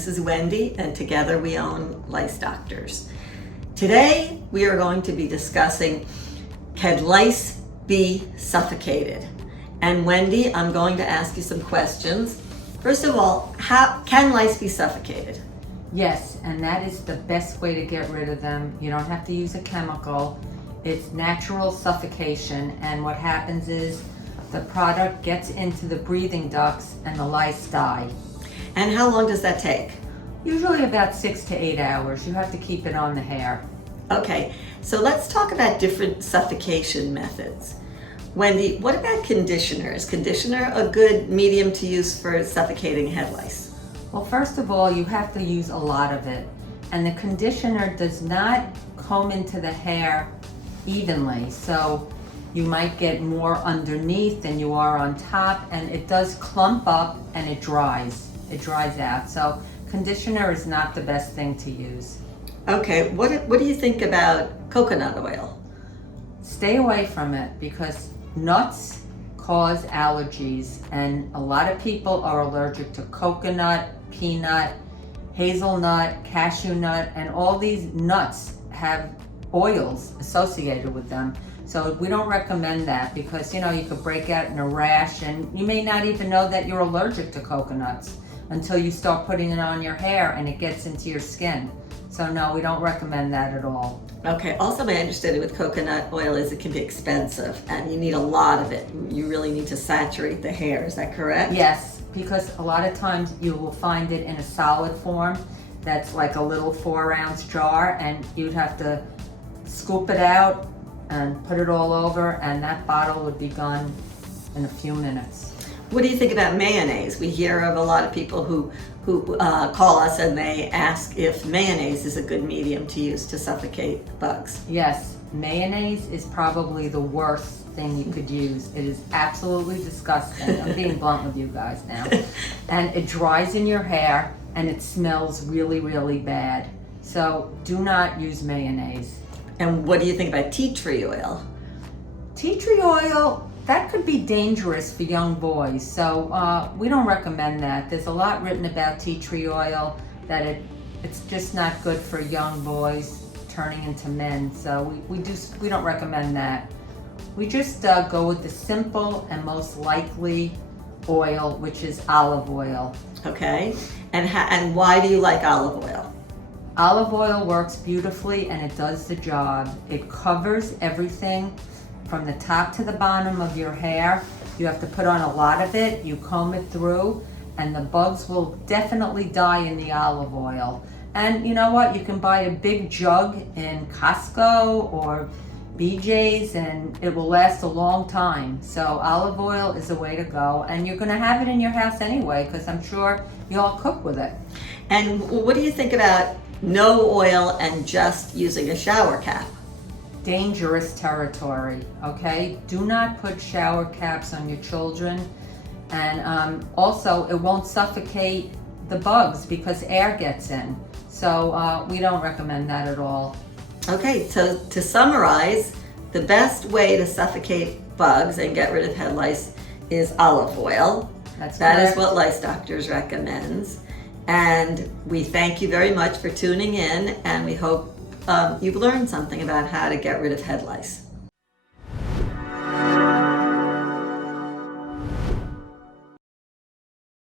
this is Wendy, and together we own LiceDoctors. Today we are going to be discussing, can lice be suffocated? And Wendy, I'm going to ask you some questions. First of all, how can lice be suffocated? Yes, and that is the best way to get rid of them. You don't have to use a chemical. It's natural suffocation, and what happens is the product gets into the breathing ducts and the lice die. And how long does that take? Usually about 6 to 8 hours. You have to keep it on the hair. Okay, so let's talk about different suffocation methods. Wendy, what about conditioner? Is conditioner a good medium to use for suffocating head lice? Well, first of all, you have to use a lot of it. And the conditioner does not comb into the hair evenly. So you might get more underneath than you are on top, and it does clump up and it dries. It dries out. So conditioner is not the best thing to use. Okay, what do you think about coconut oil? Stay away from it because nuts cause allergies, and a lot of people are allergic to coconut, peanut, hazelnut, cashew nut, and all these nuts have oils associated with them. So we don't recommend that because you could break out in a rash, and you may not even know that you're allergic to coconuts until you start putting it on your hair and it gets into your skin. So no, we don't recommend that at all. Okay, also my understanding with coconut oil is it can be expensive and you need a lot of it. You really need to saturate the hair, is that correct? Yes, because a lot of times you will find it in a solid form that's like a little 4-ounce jar, and you'd have to scoop it out and put it all over, and that bottle would be gone in a few minutes. What do you think about mayonnaise? We hear of a lot of people who call us and they ask if mayonnaise is a good medium to use to suffocate bugs. Yes, mayonnaise is probably the worst thing you could use. It is absolutely disgusting. I'm being blunt with you guys now. And it dries in your hair and it smells really, really bad. So do not use mayonnaise. And what do you think about tea tree oil? Tea tree oil, that could be dangerous for young boys, so we don't recommend that. There's a lot written about tea tree oil that it's just not good for young boys turning into men, so we don't recommend that. We just go with the simple and most likely oil, which is olive oil. Okay, and why do you like olive oil? Olive oil works beautifully and it does the job. It covers everything from the top to the bottom of your hair. You have to put on a lot of it, you comb it through, and the bugs will definitely die in the olive oil. And you know what? You can buy a big jug in Costco or BJ's and it will last a long time. So olive oil is the way to go, and you're gonna have it in your house anyway because I'm sure you all cook with it. And what do you think about no oil and just using a shower cap? Dangerous territory, okay? Do not put shower caps on your children, and also it won't suffocate the bugs because air gets in. So we don't recommend that at all. Okay, so to summarize, the best way to suffocate bugs and get rid of head lice is olive oil. That is what LiceDoctors recommends. And we thank you very much for tuning in, and we hope you've learned something about how to get rid of head lice.